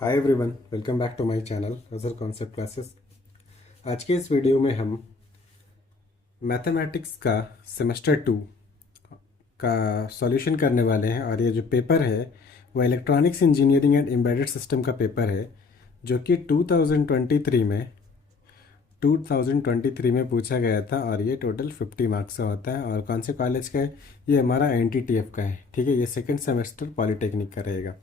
Hi everyone, welcome back to my channel Azhar concept classes. आज के इस वीडियो में हम मैथमेटिक्स का सेमेस्टर 2 का सॉल्यूशन करने वाले हैं। और ये जो पेपर है वो electronics engineering and embedded system का पेपर है, जो कि 2023 में पूछा गया था। और ये टोटल 50 मार्क्स का होता है। और कौन से कॉलेज का है? ये हमारा NTTF का है। ठीक है, ये सेकेंड सेमेस्टर पॉलिटेक्निक का रहेगा।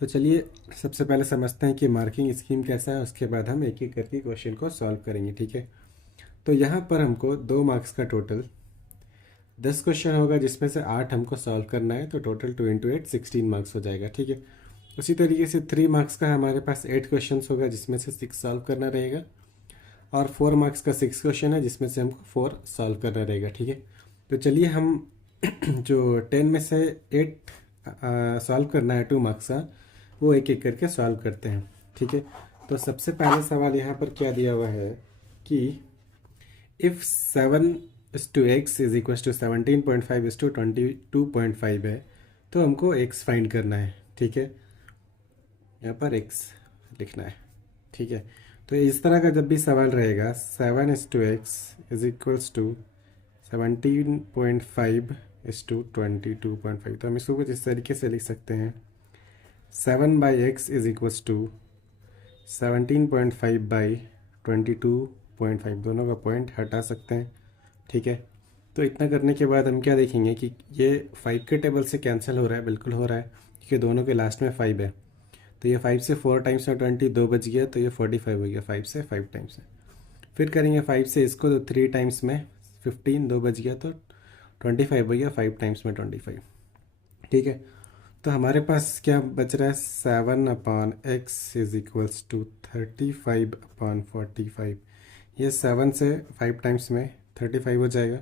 तो चलिए सबसे पहले समझते हैं कि मार्किंग स्कीम कैसा है, उसके बाद हम एक एक करके क्वेश्चन को सॉल्व करेंगे। ठीक है, तो यहाँ पर हमको 2 मार्क्स का टोटल 10 क्वेश्चन होगा, जिसमें से 8 हमको सॉल्व करना है। तो टोटल 2 इंटू 8 16 मार्क्स हो जाएगा। ठीक है, उसी तरीके से 3 मार्क्स का हमारे पास 8 क्वेश्चन होगा, जिसमें से 6 सॉल्व करना रहेगा। और 4 मार्क्स का 6 क्वेश्चन है, जिसमें से हमको 4 सॉल्व करना रहेगा। ठीक है, तो चलिए हम जो 10 में से 8 सॉल्व करना है 2 मार्क्स का, वो एक एक करके सॉल्व करते हैं। ठीक है, तो सबसे पहला सवाल यहाँ पर क्या दिया हुआ है कि if 7:x is equal to 17.5:22.5 है, तो हमको x फाइंड करना है। ठीक है, यहाँ पर x लिखना है। ठीक है, तो इस तरह का जब भी सवाल रहेगा 7:x इज इक्वल्स टू 17.5:22.5, तो हम इसको कुछ इस तरीके से लिख सकते हैं। 7/x इज इक्वल्स टू 17.5/22.5, दोनों का पॉइंट हटा सकते हैं। ठीक है, तो इतना करने के बाद हम क्या देखेंगे कि ये 5 के टेबल से कैंसिल हो रहा है, बिल्कुल हो रहा है, क्योंकि दोनों के लास्ट में 5 है। तो ये 5 से 4 टाइम्स में 20, 2 बच गया, तो ये 45 हो गया 5 से 5 टाइम्स में। फिर करेंगे 5 से इसको, तो 3 टाइम्स में 15, 2 बच गया, तो 25 हो गया 5 टाइम्स में 25। ठीक है, तो हमारे पास क्या बच रहा है? 7/x is equals to 35/45। ये 7 से 5 टाइम्स में 35 हो जाएगा,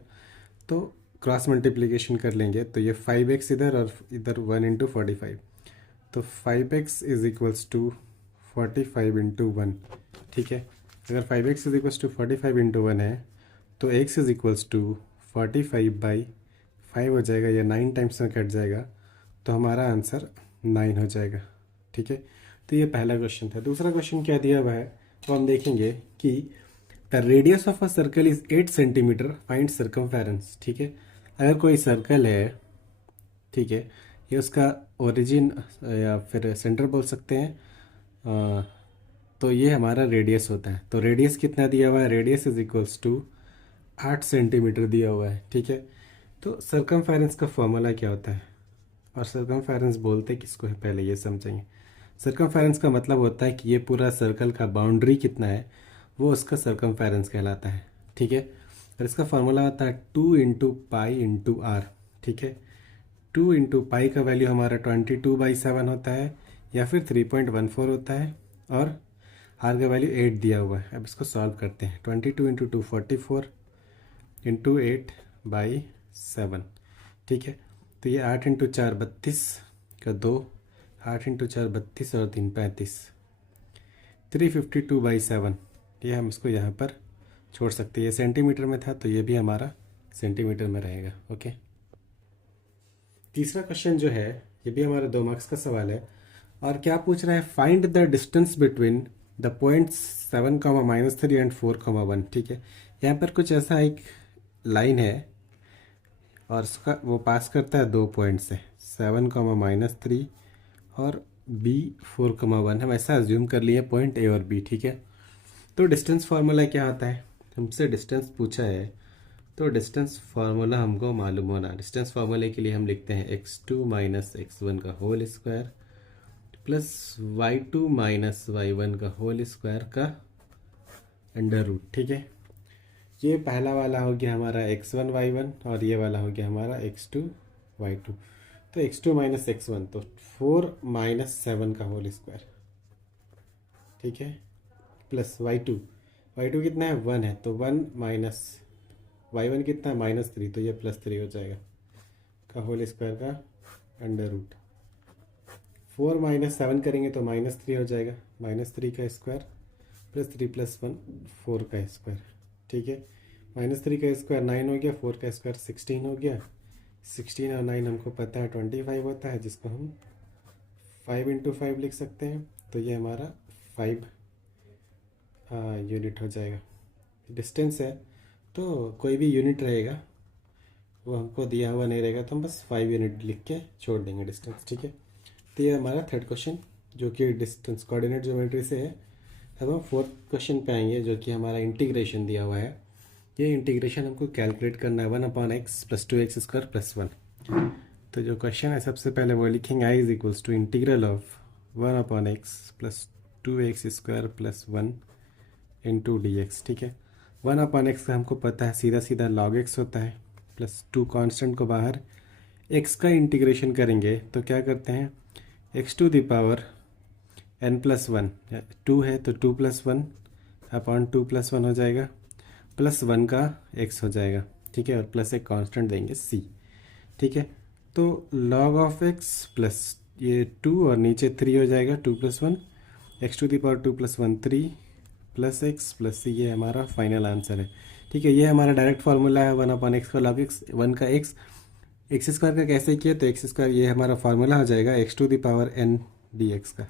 तो क्रॉस मल्टीप्लिकेशन कर लेंगे, तो ये 5x इधर और इधर 1 इंटू 45, तो 5x is equals to 45 into 1। ठीक है, अगर 5x is equals to 45 into 1 है, तो x इज इक्वल्स टू 45/5 हो जाएगा। ये 9 टाइम्स में कट जाएगा, तो हमारा आंसर 9 हो जाएगा। ठीक है, तो ये पहला क्वेश्चन था। दूसरा क्वेश्चन क्या दिया हुआ है तो हम देखेंगे कि the radius of a circle is 8 centimetre, find circumference. ठीक है, अगर कोई सर्कल है, ठीक है, ये उसका ओरिजिन या फिर सेंटर बोल सकते हैं, तो ये हमारा रेडियस होता है। तो रेडियस कितना दिया हुआ है? Radius is equals to 8 centimetre दिया हुआ है। ठीक है, तो सर्कमफेरेंस का फॉर्मूला क्या होता है और सर्कमफेरेंस बोलते किसको है, पहले ये समझेंगे। सर्कमफेरेंस का मतलब होता है कि ये पूरा सर्कल का बाउंड्री कितना है, वो उसका सर्कमफेरेंस कहलाता है। ठीक है, और इसका फार्मूला होता है 2 × π × r। ठीक है, 2 × π का वैल्यू हमारा 22/7 होता है, या फिर 3.14 होता है, और r का वैल्यू 8 दिया हुआ है। अब इसको सॉल्व करते हैं। 22 × 2 44 इंटू 8/7। ठीक है, तो ये 8 इंटू 4 32 का 2, 8 इंटू 4 32 और 3 35, 352/7। ये हम इसको यहाँ पर छोड़ सकते हैं। ये सेंटीमीटर में था, तो ये भी हमारा सेंटीमीटर में रहेगा। ओके, तीसरा क्वेश्चन जो है, ये भी हमारा 2 मार्क्स का सवाल है। और क्या पूछ रहा है? Find the distance between the points 7, -3 and 4, 1। ठीक है, यहाँ पर कुछ ऐसा एक लाइन है और उसका वो पास करता है 2 पॉइंट से, 7, -3 और B 4, 1। हम ऐसा अज्यूम कर लिए पॉइंट A और B। ठीक है, तो डिस्टेंस फार्मूला क्या होता है? हमसे डिस्टेंस पूछा है, तो डिस्टेंस फार्मूला हमको मालूम होना। डिस्टेंस फार्मूले के लिए हम लिखते हैं x2 - x1 का whole square plus y2 - y1 का होल स्क्वायर का अंडर रूट। ठीक है, ये पहला वाला हो गया हमारा x1 y1, और ये वाला हो गया हमारा x2 y2। तो x2 - x1, तो 4 - 7 का होल स्क्वायर। ठीक है, प्लस y2 कितना है? 1 है, तो 1 माइनस y1 कितना है? -3, तो ये +3 हो जाएगा का होल स्क्वायर का अंडर रूट। 4 - 7 करेंगे तो -3 हो जाएगा, -3 का स्क्वायर प्लस 3 + 1 4 का स्क्वायर। ठीक है, -3 का स्क्वायर 9 हो गया, 4 का स्क्वायर 16 हो गया। 16 और 9 हमको पता है 25 होता है, जिसको हम 5 × 5 लिख सकते हैं। तो ये हमारा 5 यूनिट हो जाएगा। डिस्टेंस है तो कोई भी यूनिट रहेगा वो हमको दिया हुआ नहीं रहेगा, तो हम बस 5 यूनिट लिख के छोड़ देंगे डिस्टेंस, ठीक है। तो ये हमारा थर्ड क्वेश्चन जो कि डिस्टेंस कोऑर्डिनेट ज्योमेट्री से है। अब हम फोर्थ क्वेश्चन पे आएंगे जो कि हमारा इंटीग्रेशन दिया हुआ है। ये इंटीग्रेशन हमको कैलकुलेट करना है 1/x + 2x² + 1। तो जो क्वेश्चन है सबसे पहले वो लिखेंगे i = integral of 1/x + 2x² + 1 into dx, ठीक है। 1/x का हमको पता है सीधा सीधा log x होता है, प्लस 2 कांस्टेंट को बाहर, x का इंटीग्रेशन करेंगे तो क्या करते हैं x⁴ n+1, 2 है तो 2 + 1 अपॉन 2 + 1 हो जाएगा, प्लस 1 का x हो जाएगा, ठीक है, और प्लस एक कांस्टेंट देंगे c, ठीक है। तो log ऑफ x प्लस ये 2 और नीचे 3 हो जाएगा, 2 + 1 x⁴ 2 + 1 3 plus x plus c, ये हमारा फाइनल आंसर है, ठीक है। ये हमारा डायरेक्ट फार्मूला है 1/x का log x, 1 का x² का कैसे किया तो x², ये हमारा फार्मूला हो जाएगा x⁴ n dx का।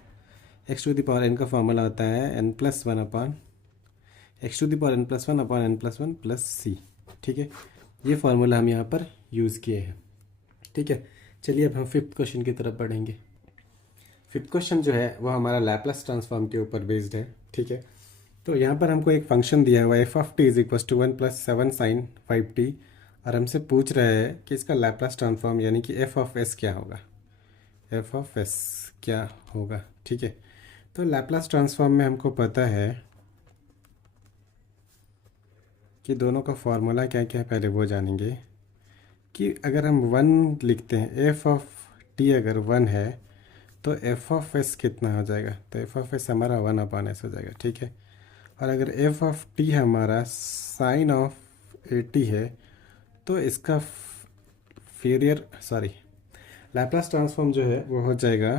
x⁴ n का फार्मूला होता है n+1 upon x⁴ n+1 upon n+1 plus c, ठीक है। ये फार्मूला हम यहाँ पर यूज़ किए हैं, ठीक है। चलिए अब हम फिफ्थ क्वेश्चन की तरफ बढ़ेंगे। फिफ्थ क्वेश्चन जो है वो हमारा लैप्लास ट्रांसफॉर्म के ऊपर बेस्ड है, ठीक है। तो यहाँ पर हमको एक फंक्शन दिया हुआ है f(t) = 1 + 7 sin 5t, और हमसे पूछ रहा है कि इसका लैप्लास ट्रांसफॉर्म यानी कि f(s) क्या होगा, f(s) क्या होगा, ठीक है। तो लैप्लास ट्रांसफॉर्म में हमको पता है कि दोनों का फॉर्मूला क्या क्या है, पहले वो जानेंगे कि अगर हम 1 लिखते हैं f(t) अगर 1 है तो f(s) कितना हो जाएगा, तो f(s) हमारा 1/s हो जाएगा, ठीक है। और अगर f(t) हमारा साइन ऑफ 80 है तो इसका लैप्लास ट्रांसफॉर्म जो है वो हो जाएगा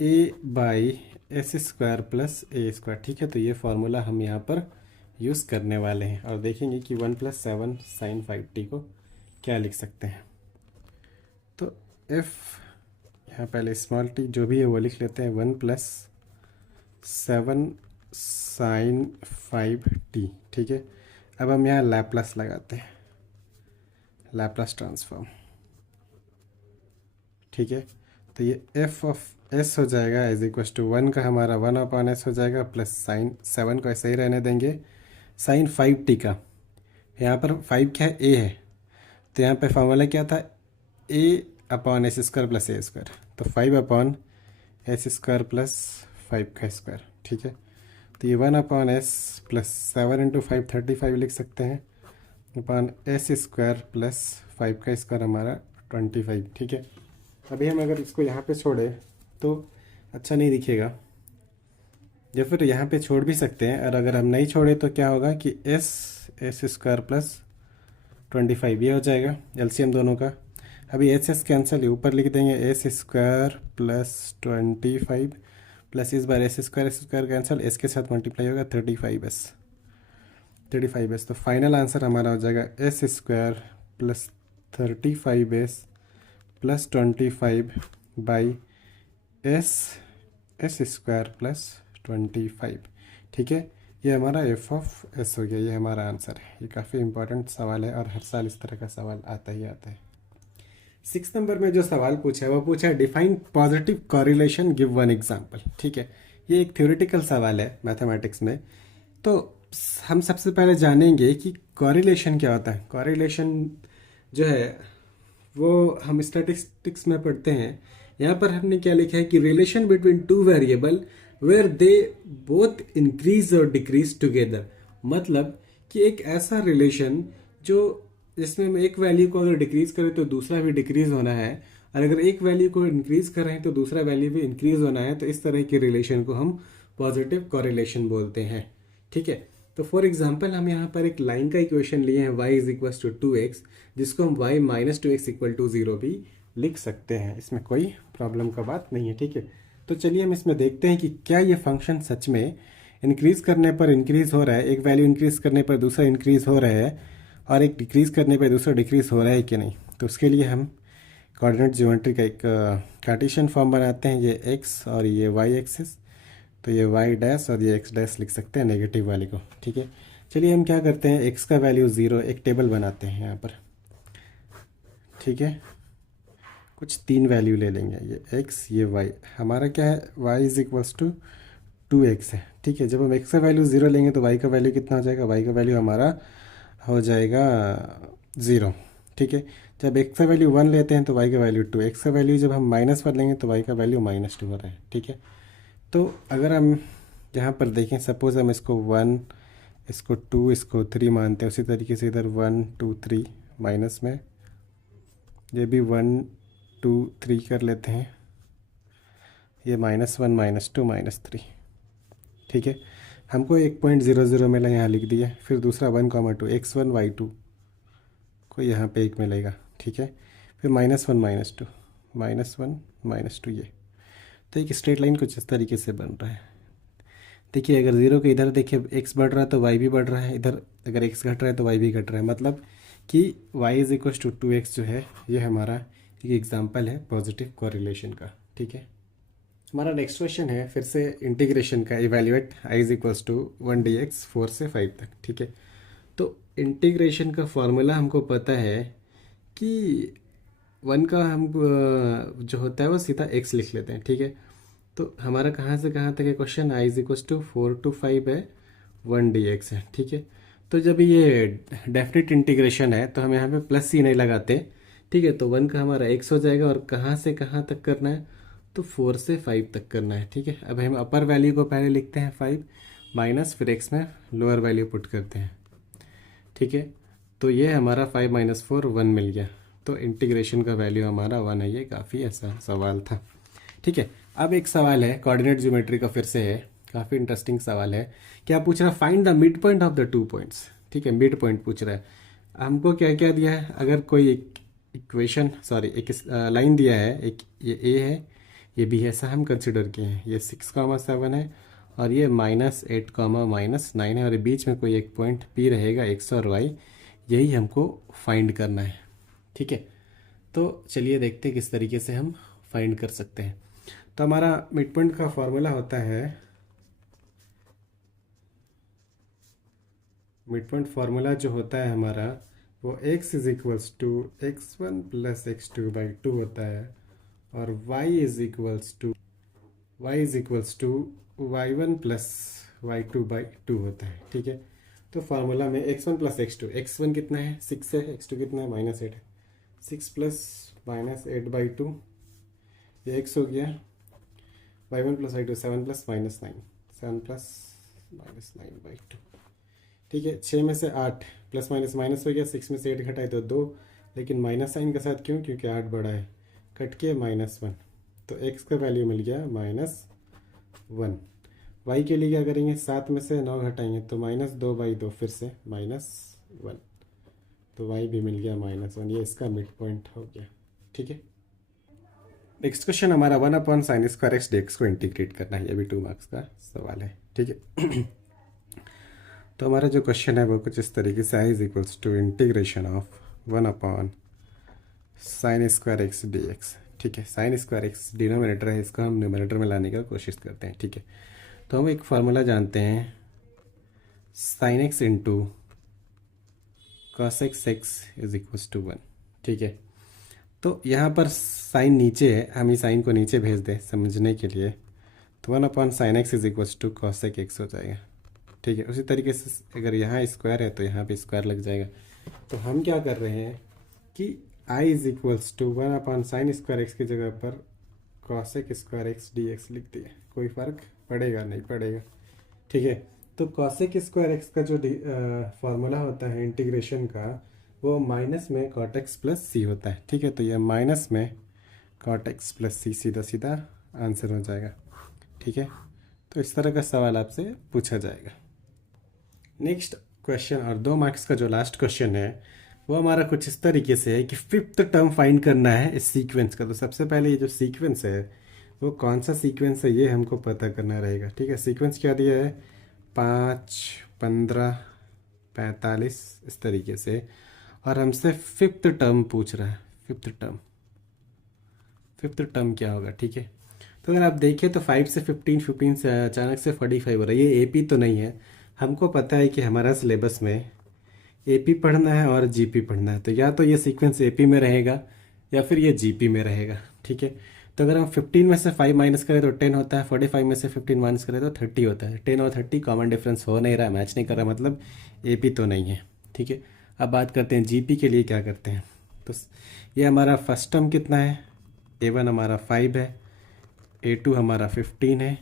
a/s² + a², ठीक है। तो ये फार्मूला हम यहाँ पर यूज़ करने वाले हैं और देखेंगे कि 1 + 7 sin 5t को क्या लिख सकते हैं। तो f यहाँ पहले स्मॉल t जो भी है वो लिख लेते हैं 1 + 7 sin 5t, ठीक है। अब हम यहाँ लैप्लास लगाते हैं, लैप्लास ट्रांसफॉर्म, ठीक है। तो ये f(s) हो जाएगा = 1 का हमारा 1/s हो जाएगा, प्लस साइन 7 को ऐसे ही रहने देंगे, साइन 5t का, यहाँ पर 5 क्या है a है, तो यहाँ पे फॉर्मूला क्या था a/s² + a², तो 5/s² + 5 का स्क्वायर, ठीक है। तो ये 1/s + 7 × 5 35 लिख सकते हैं, अपॉन s² + 5 का स्क्वायर हमारा 25, ठीक है। अभी हम अगर इसको यहाँ पे छोड़े तो अच्छा नहीं दिखेगा, या फिर यहाँ पे छोड़ भी सकते हैं, और अगर हम नहीं छोड़े तो क्या होगा कि s² + 25 ये हो जाएगा एलसीएम दोनों का। अभी s कैंसिल, ऊपर लिख देंगे s² + 25 प्लस इस बार s² कैंसिल, s के साथ मल्टीप्लाई होगा 35s। तो फाइनल आंसर हमारा हो जाएगा s² + 35s + 25 बाई s² + 25, ठीक है। ये हमारा f(s) हो गया, ये हमारा आंसर है। ये काफ़ी इंपॉर्टेंट सवाल है और हर साल इस तरह का सवाल आता ही आता है। 6 नंबर में जो सवाल पूछा है वो पूछा है define positive correlation, give one example, ठीक है। ये एक थ्योरेटिकल सवाल है मैथमेटिक्स में। तो हम सबसे पहले जानेंगे कि कॉरिलेशन क्या होता है। कॉरिलेशन जो है वो हम स्टैटिस्टिक्स में पढ़ते हैं। यहाँ पर हमने क्या लिखा है कि relation between 2 variable where they both increase और डिक्रीज टुगेदर, मतलब कि एक ऐसा रिलेशन जो जिसमें हम एक वैल्यू को अगर डिक्रीज करें तो दूसरा भी डिक्रीज होना है, और अगर एक वैल्यू को इंक्रीज कर रहे हैं तो दूसरा वैल्यू भी इंक्रीज होना है, तो इस तरह के रिलेशन को हम पॉजिटिव कॉरिलेशन बोलते हैं, ठीक है। तो फॉर एग्जांपल हम यहाँ पर एक लाइन का इक्वेशन लिए हैं y = 2x, जिसको हम y - 2x = 0 भी लिख सकते हैं, इसमें कोई प्रॉब्लम का बात नहीं है, ठीक है। तो चलिए हम इसमें देखते हैं कि क्या ये फंक्शन सच में इंक्रीज करने पर इंक्रीज हो रहा है, एक वैल्यू इंक्रीज करने पर दूसरा इंक्रीज हो रहा है, और एक डिक्रीज करने पर दूसरा डिक्रीज हो रहा है कि नहीं। तो उसके लिए हम कोऑर्डिनेट ज्योमेट्री का एक कार्टेशियन फॉर्म बनाते हैं, ये एक्स और ये वाई एक्सिस, तो ये वाई डैश और ये एक्स डैश लिख सकते हैं नेगेटिव वाले को, ठीक है। चलिए हम क्या करते हैं, एक्स का वैल्यू 0 एक टेबल बनाते हैं यहाँ पर, ठीक है। कुछ 3 वैल्यू ले लेंगे, ये एक्स ये वाई, हमारा क्या है Y is equals to 2x है, ठीक है। जब हम x का वैल्यू 0 लेंगे तो y का वैल्यू कितना हो जाएगा, y का वैल्यू हमारा हो जाएगा 0, ठीक है। जब x का वैल्यू 1 लेते हैं तो y का वैल्यू 2, x का वैल्यू जब हम -1 लेंगे तो y का वैल्यू -2 हो रहा है, ठीक है। तो अगर हम यहाँ पर देखें, सपोज़ हम इसको 1, इसको 2, इसको 3 मानते हैं, उसी तरीके से इधर 1 2 3 माइनस में ये भी 1 2 3 कर लेते हैं, ये -1 -2 -3, ठीक है। हमको 1.00 मिला, यहाँ लिख दिया। फिर दूसरा 1, 2 x1 y2 को यहाँ पे 1 मिलेगा, ठीक है। फिर -1 -2 -1 -2 ये, तो एक स्ट्रेट लाइन कुछ इस तरीके से बन रहा है। देखिए अगर 0 के इधर देखिए x बढ़ रहा है तो y भी बढ़ रहा है, इधर अगर x घट रहा है तो y भी घट रहा है, मतलब कि y is equal to 2x जो है ये हमारा एक एग्जाम्पल है पॉजिटिव कोरिलेशन का, ठीक है। हमारा नेक्स्ट क्वेश्चन है फिर से इंटीग्रेशन का, evaluate i is equals to 1 dx 4 से 5 तक, ठीक है। तो इंटीग्रेशन का फॉर्मूला हमको पता है कि 1 का हम जो होता है वो सीधा x लिख लेते हैं, ठीक है। तो हमारा कहाँ से कहाँ तक है question, i is equals to 4 to 5 है, 1 dx है, ठीक है। तो जब ये डेफिनेट इंटीग्रेशन है तो हम यहाँ पे प्लस ही नहीं लगाते, ठीक है। तो 1 का हमारा x हो जाएगा, और कहाँ से कहाँ तक करना है, तो 4 से 5 तक करना है, ठीक है। अब हम अपर वैल्यू को पहले लिखते हैं 5 माइनस, फिर x में लोअर वैल्यू पुट करते हैं, ठीक है। तो ये हमारा 5 - 4 1 मिल गया, तो इंटीग्रेशन का वैल्यू हमारा 1 है। ये काफ़ी ऐसा सवाल था, ठीक है। अब एक सवाल है कोऑर्डिनेट ज्योमेट्री का, फिर से है, काफ़ी इंटरेस्टिंग सवाल है। क्या पूछ रहा है, find the mid point of the 2 points, ठीक है। मिड पॉइंट पूछ रहा है, हमको क्या क्या दिया है, अगर कोई एक इक्वेशन सॉरी एक लाइन दिया है, एक ये ए है ये भी ऐसा हम कंसिडर किए हैं, ये 6, 7 है, और ये -8, -9 है, और ये बीच में कोई एक पॉइंट पी रहेगा x और y, यही हमको फाइंड करना है, ठीक है। तो चलिए देखते हैं किस तरीके से हम फाइंड कर सकते हैं। तो हमारा मिड पॉइंट का फॉर्मूला होता है, मिड पॉइंट फार्मूला जो होता है हमारा वो x is equals to x1 plus x2/2 होता है, और y is equals to y1 plus y2/2 होता है, ठीक है। तो फार्मूला में x1 प्लस x2, x1 कितना है 6 है, x2 कितना है -8 है, 6 प्लस -8/2 ये x हो गया, y1 plus y2 7 plus -9, 7 plus -9/2, ठीक है। 6 में से 8 प्लस माइनस माइनस हो गया, 6 में से 8 घटाए तो 2, लेकिन माइनस साइन के साथ क्यों, क्योंकि 8 बड़ा है, कट के -1, तो x का वैल्यू मिल गया -1। y के लिए क्या करेंगे, 7 में से 9 घटाएंगे तो -2/2, फिर से -1, तो y भी मिल गया -1, ये इसका मिड पॉइंट हो गया, ठीक है। नेक्स्ट क्वेश्चन हमारा 1/sin² x dx को इंटीग्रेट करना है, ये भी 2 मार्क्स का सवाल है, ठीक है। तो हमारा जो क्वेश्चन है वो कुछ इस तरीके से, i is equals to integration of 1/sin² x dx, ठीक है। sin² x डिनोमिनेटर है, इसको हम न्यूमरेटर में लाने का कोशिश करते हैं, ठीक है। तो हम एक फार्मूला जानते हैं, sin x into cos x is equals to 1, ठीक है। तो यहाँ पर साइन नीचे है, हम इस साइन को नीचे भेज दें समझने के लिए, तो 1/sin x is equals to cos x हो जाएगा, ठीक है। उसी तरीके से अगर यहाँ स्क्वायर है तो यहाँ पे स्क्वायर लग जाएगा। तो हम क्या कर रहे हैं कि i is equals to 1/sin² x की जगह पर cos x² dx लिख दिए, कोई फ़र्क पड़ेगा नहीं पड़ेगा, ठीक है। तो cos x² का जो फार्मूला होता है इंटीग्रेशन का, वो माइनस में cot x प्लस सी होता है, ठीक है। तो यह माइनस में cot x प्लस सी सीधा सीधा आंसर हो जाएगा, ठीक है। तो इस तरह का सवाल आपसे पूछा जाएगा। नेक्स्ट क्वेश्चन और 2 मार्क्स का जो लास्ट क्वेश्चन है वो हमारा कुछ इस तरीके से है कि 5th टर्म फाइंड करना है इस सीक्वेंस का। तो सबसे पहले ये जो सीक्वेंस है वो कौन सा सीक्वेंस है ये हमको पता करना रहेगा, ठीक है। सीक्वेंस क्या दिया है, 5 15 45 इस तरीके से, और हमसे 5th टर्म पूछ रहा है, 5th टर्म, फिफ्थ टर्म क्या होगा, ठीक है। तो अगर आप देखें तो 5 से 15, 15 से अचानक से 45 हो रहा है। ये एपी तो नहीं है। हमको पता है कि हमारा सिलेबस में एपी पढ़ना है और जीपी पढ़ना है, तो या तो ये सीक्वेंस एपी में रहेगा या फिर ये जीपी में रहेगा, ठीक है। तो अगर हम 15 में से 5 माइनस करें तो 10 होता है, 45 में से 15 माइनस करें तो 30 होता है। 10 और 30 कॉमन डिफरेंस हो नहीं रहा, मैच नहीं कर रहा, मतलब एपी तो नहीं है, ठीक है। अब बात करते हैं जीपी के लिए क्या करते हैं। तो ये हमारा फर्स्ट टर्म कितना है, A1 हमारा 5 है, A2 हमारा 15 है,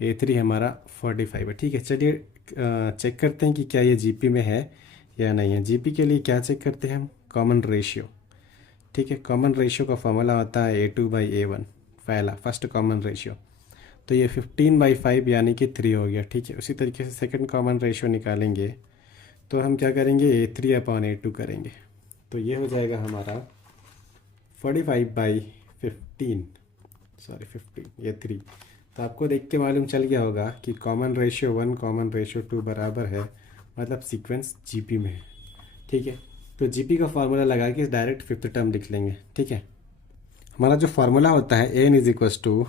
A3 हमारा 45 है, ठीक है। चलिए चेक करते हैं कि क्या ये जीपी में है या नहीं है। जीपी के लिए क्या चेक करते हैं हम, कॉमन रेशियो, ठीक है। कॉमन रेशियो का फॉर्मूला होता है A2/A1, पहला फर्स्ट कॉमन रेशियो। तो ये 15/5 यानी कि 3 हो गया, ठीक है। उसी तरीके से सेकंड कॉमन रेशियो निकालेंगे तो हम क्या करेंगे, A3/A2 करेंगे। तो ये हो जाएगा हमारा 45/15, सॉरी 15, ये 3। तो आपको देख के मालूम चल गया होगा कि कॉमन रेशियो 1 कॉमन रेशियो 2 बराबर है, मतलब सीक्वेंस जीपी में है, ठीक है। तो जीपी का फार्मूला लगा के डायरेक्ट फिफ्थ टर्म लिख लेंगे, ठीक है। हमारा जो फार्मूला होता है N is equals to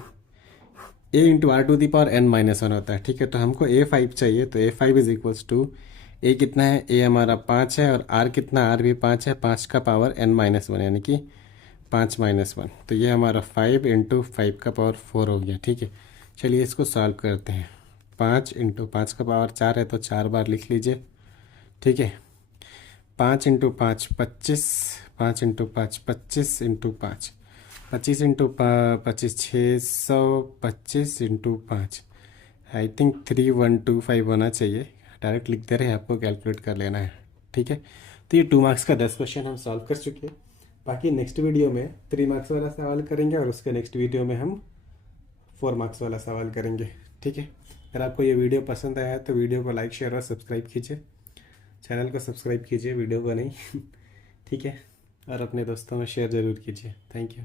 A × R⁴ होता है, ठीक है। तो हमको A5 चाहिए, तो A5 इज इक्वल्स टू ए कितना है, ए हमारा 5 है और आर कितना, आर भी 5 है, 5 का पावर n-1 यानी कि 5-1। तो ये हमारा 5 × 5 का पावर 4 हो गया, ठीक है। चलिए इसको सॉल्व करते हैं। 5 × 5 का पावर 4 है तो 4 बार लिख लीजिए, ठीक है। 5 × 5 25, 5 × 5 25 × 5 25 × 25 625 × 5, आई थिंक 3125 होना चाहिए। डायरेक्ट लिख दे रहे हैं, आपको कैलकुलेट कर लेना है, ठीक है। तो ये 2 मार्क्स का 10 क्वेश्चन हम सॉल्व कर चुके हैं। बाकी नेक्स्ट वीडियो में 3 मार्क्स वाला सवाल करेंगे और उसके नेक्स्ट वीडियो में हम 4 मार्क्स वाला सवाल करेंगे, ठीक है। अगर आपको ये वीडियो पसंद आया है तो वीडियो को लाइक शेयर और सब्सक्राइब कीजिए, चैनल को सब्सक्राइब कीजिए, वीडियो को नहीं ठीक है। और अपने दोस्तों में शेयर ज़रूर कीजिए। Thank you.